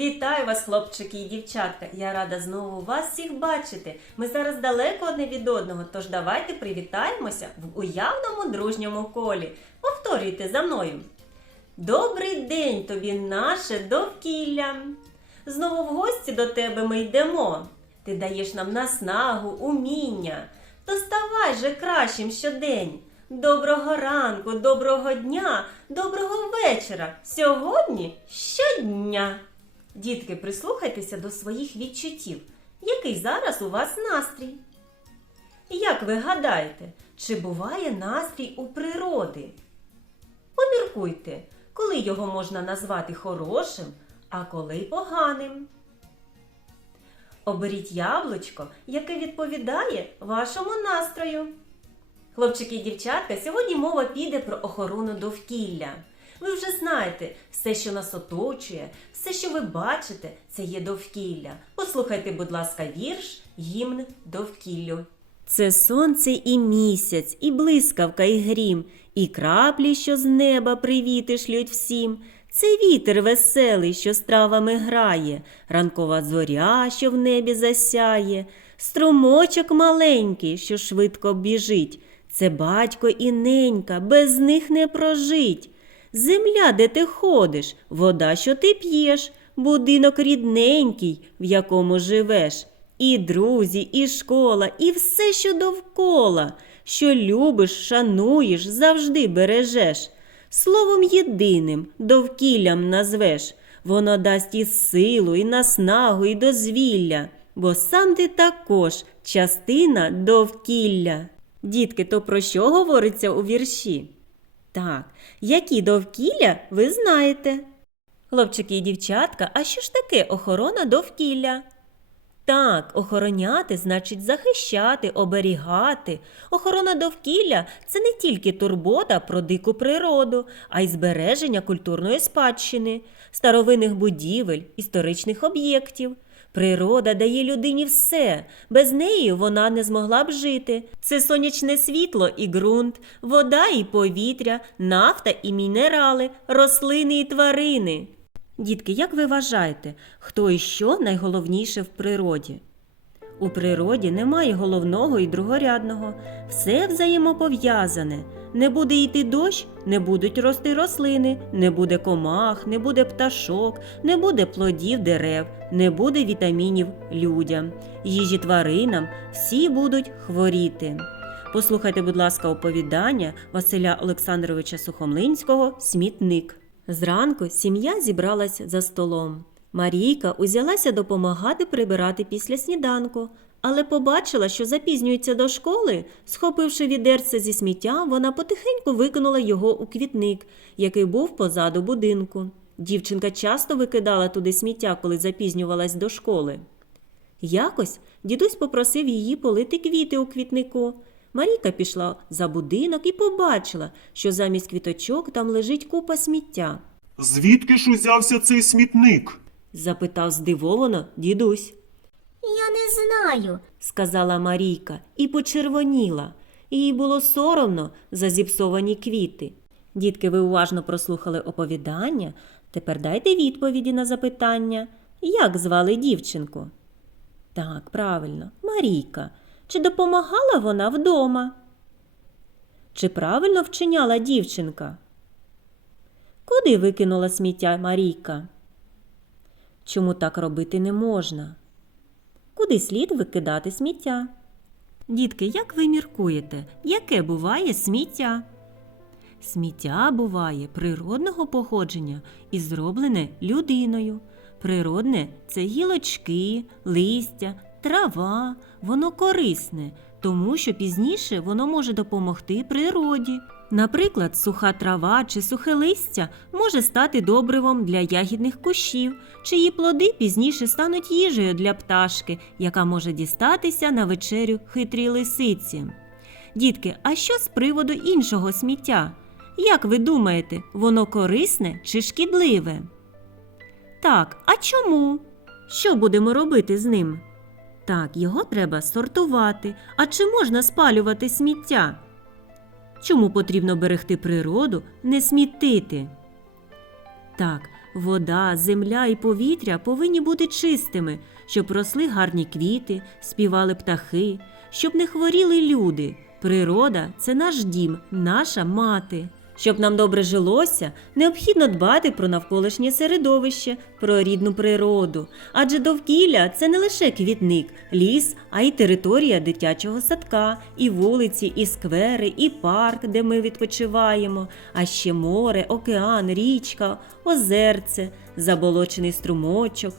Вітаю вас, хлопчики і дівчатка! Я рада знову вас всіх бачити. Ми зараз далеко одне від одного, тож давайте привітаємося в уявному дружньому колі. Повторюйте за мною. Добрий день тобі, наше довкілля! Знову в гості до тебе ми йдемо. Ти даєш нам наснагу, уміння. То ставай же кращим щодень. Доброго ранку, доброго дня, доброго вечора. Сьогодні щодня. Дітки, прислухайтеся до своїх відчуттів. Який зараз у вас настрій? Як ви гадаєте, чи буває настрій у природи? Поміркуйте, коли його можна назвати хорошим, а коли поганим. Оберіть яблучко, яке відповідає вашому настрою. Хлопчики і дівчатка, сьогодні мова піде про охорону довкілля. Ви вже знаєте, все, що нас оточує, все, що ви бачите, це є довкілля. Послухайте, будь ласка, вірш гімн довкіллю. Це сонце і місяць, і блискавка, і грім, і краплі, що з неба привіти шлють всім. Це вітер веселий, що з травами грає, ранкова зоря, що в небі засяє, струмочок маленький, що швидко біжить. Це батько і ненька, без них не прожить. Земля, де ти ходиш, вода, що ти п'єш, будинок рідненький, в якому живеш, і друзі, і школа, і все, що довкола, що любиш, шануєш, завжди бережеш. Словом єдиним довкіллям назвеш, воно дасть і силу, і наснагу, і дозвілля, бо сам ти також частина довкілля. Дітки, то про що говориться у вірші? Так, які довкілля ви знаєте? Хлопчики і дівчатка, а що ж таке охорона довкілля? Так, охороняти значить захищати, оберігати. Охорона довкілля це не тільки турбота про дику природу, а й збереження культурної спадщини, старовинних будівель, історичних об'єктів. Природа дає людині все, без неї вона не змогла б жити. Це сонячне світло і ґрунт, вода і повітря, нафта і мінерали, рослини і тварини. Дітки, як ви вважаєте, хто і що найголовніше в природі? У природі немає головного і другорядного, все взаємопов'язане. Не буде йти дощ, не будуть рости рослини, не буде комах, не буде пташок, не буде плодів дерев, не буде вітамінів людям, їжі тваринам, всі будуть хворіти. Послухайте, будь ласка, оповідання Василя Олександровича Сухомлинського Смітник. Зранку сім'я зібралась за столом. Марійка узялася допомагати прибирати після сніданку, але побачила, що запізнюється до школи. Схопивши відерце зі сміттям, вона потихеньку викинула його у квітник, який був позаду будинку. Дівчинка часто викидала туди сміття, коли запізнювалась до школи. Якось дідусь попросив її полити квіти у квітнику. Марійка пішла за будинок і побачила, що замість квіточок там лежить купа сміття. Звідки ж узявся цей смітник? Запитав здивовано дідусь, не знаю. сказала Марійка і почервоніла. Їй було соромно за зіпсовані квіти. Дітки, ви уважно прослухали оповідання. Тепер дайте відповіді на запитання, як звали дівчинку? Так, правильно, Марійка. Чи допомагала вона вдома? Чи правильно вчиняла дівчинка? Куди викинула сміття Марійка? Чому так робити не можна? Куди слід викидати сміття? Дітки, як ви міркуєте, яке буває сміття? Сміття буває природного походження і зроблене людиною. Природне це гілочки, листя, трава, воно корисне, тому що пізніше воно може допомогти природі. Наприклад, суха трава чи сухе листя може стати добривом для ягідних кущів, чиї плоди пізніше стануть їжею для пташки, яка може дістатися на вечерю хитрій лисиці. Дітки, а що з приводу іншого сміття? Як ви думаєте, воно корисне чи шкідливе? Так, а чому? Що будемо робити з ним? Так, його треба сортувати. А чи можна спалювати сміття? Чому потрібно берегти природу, не смітити? Так, Вода, земля і повітря повинні бути чистими, щоб росли гарні квіти, співали птахи, щоб не хворіли люди. Природа це наш дім, наша мати. Щоб нам добре жилося, необхідно дбати про навколишнє середовище, про рідну природу. Адже довкілля це не лише квітник, ліс, а й територія дитячого садка, і вулиці, і сквери, і парк, де ми відпочиваємо, а ще море, океан, річка, озерце, заболочений струмочок.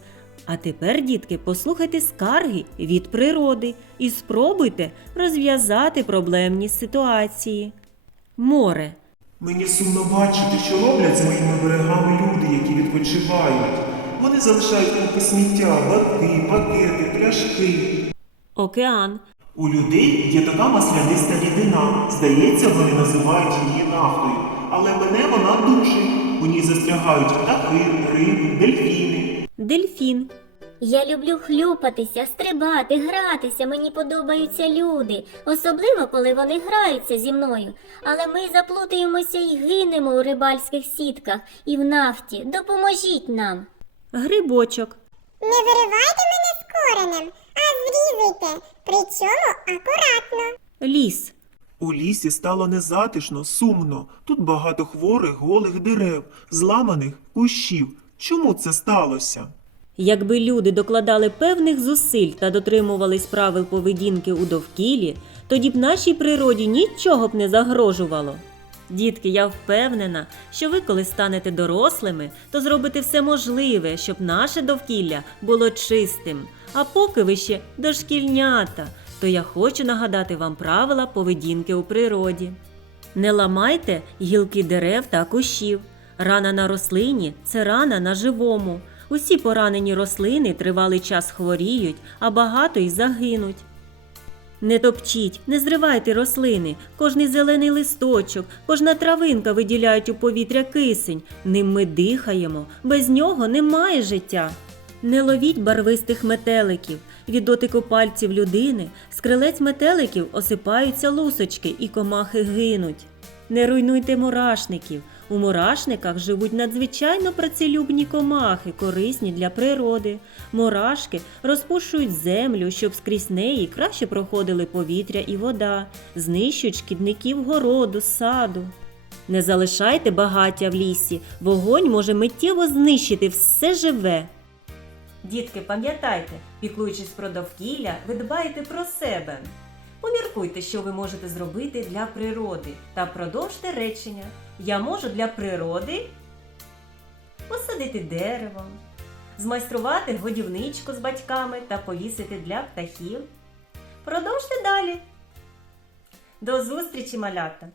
А тепер, дітки, послухайте скарги від природи і спробуйте розв'язати проблемні ситуації. Море. Мені сумно бачити, що роблять з моїми берегами люди, які відпочивають. Вони залишають купи сміття, баки, пакети, пляшки. Океан. У людей є така масляниста рідина. Здається, вони називають її нафтою. Але мене вона душить. У ній застрягають птахи, риби, дельфіни. Дельфін. Я люблю хлюпатися, стрибати, гратися. Мені подобаються люди, особливо коли вони граються зі мною. Але ми заплутаємося і гинемо у рибальських сітках і в нафті. Допоможіть нам. Грибочок. Не виривайте мене з коренем, а зрізайте, причому акуратно. Ліс. У лісі стало незатишно, сумно. Тут багато хворих, голих дерев, зламаних кущів. Чому це сталося? Якби люди докладали певних зусиль та дотримувались правил поведінки у довкіллі, тоді б нашій природі нічого б не загрожувало. Дітки, я впевнена, що ви, коли станете дорослими, то зробите все можливе, щоб наше довкілля було чистим. А поки ви ще дошкільнята, то я хочу нагадати вам правила поведінки у природі. Не ламайте гілки дерев та кущів. Рана на рослині це рана на живому. Усі поранені рослини тривалий час хворіють, а багато й загинуть. Не топчіть, не зривайте рослини, кожний зелений листочок, кожна травинка виділяють у повітря кисень. Ним ми дихаємо, без нього немає життя. Не ловіть барвистих метеликів. Від дотику пальців людини з крилець метеликів осипаються лусочки і комахи гинуть. Не руйнуйте мурашників. У мурашниках живуть надзвичайно працелюбні комахи, корисні для природи. Мурашки розпушують землю, щоб скрізь неї краще проходили повітря і вода, знищують шкідників городу, саду. Не залишайте багаття в лісі, вогонь може миттєво знищити все живе. Дітки, пам'ятайте, піклуючись про довкілля, ви дбаєте про себе. Поміркуйте, що ви можете зробити для природи, та продовжте речення. Я можу для природи посадити дерево, змайструвати годівничку з батьками та повісити для птахів. Продовжте далі. До зустрічі, малята!